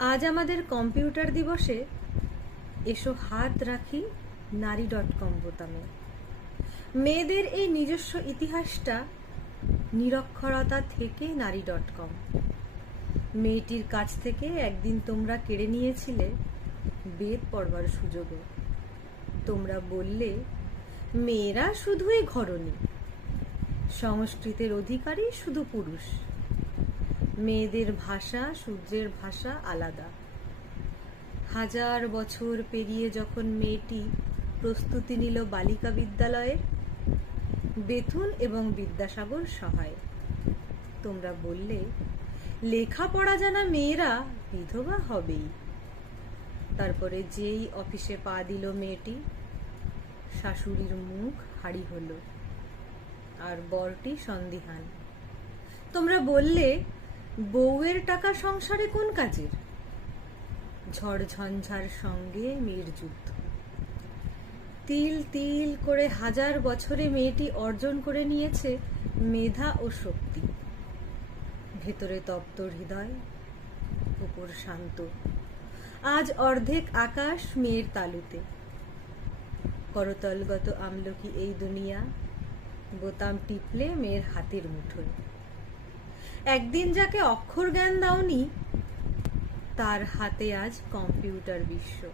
আজ আমাদের কম্পিউটার দিবসে এসো হাত রাখি নারী.com বোতামে। মেয়েদের এই নিজস্ব ইতিহাসটা নিরক্ষরতা থেকে নারী.com। মেয়েটির কাছ থেকে একদিন তোমরা কেড়ে নিয়েছিলে বেদ পড়বার সুযোগও। তোমরা বললে মেয়েরা শুধুই ঘরণী, সংস্কৃতের অধিকারী শুধু পুরুষ। মেয়েদের ভাষা শূদ্রের ভাষা আলাদা। 1000 বছর পেরিয়ে যখন মেয়েটি প্রস্তুতি নিল বালিকা বিদ্যালয়ের, বেথুন এবং বিদ্যাসাগর সহায়, তোমরা বললে লেখাপড়া জানা মেয়েরা বিধবা হবেই। তারপরে যেই অফিসে পা দিল মেয়েটি, শাশুড়ির মুখ হাড়ি হলো আর বরটি সন্দিহান। তোমরা বললে বউয়ের টাকা সংসারে কোন কাজের? ঝড় ঝঞ্ঝার সঙ্গে মেয়ের যুদ্ধ। তিল তিল করে 1000 বছরে মেয়েটি অর্জন করে নিয়েছে মেধা ও শক্তি। ভেতরে তপ্ত হৃদয়, উপর শান্ত। আজ অর্ধেক আকাশ মেয়ের তালুতে। করতলগত আমলকি এই দুনিয়া, বোতাম টিপলে মেয়ের হাতের মুঠোয়। একদিন যাকে অক্ষর জ্ঞান দাওনি, তার হাতে আজ কম্পিউটার বিশ্ব।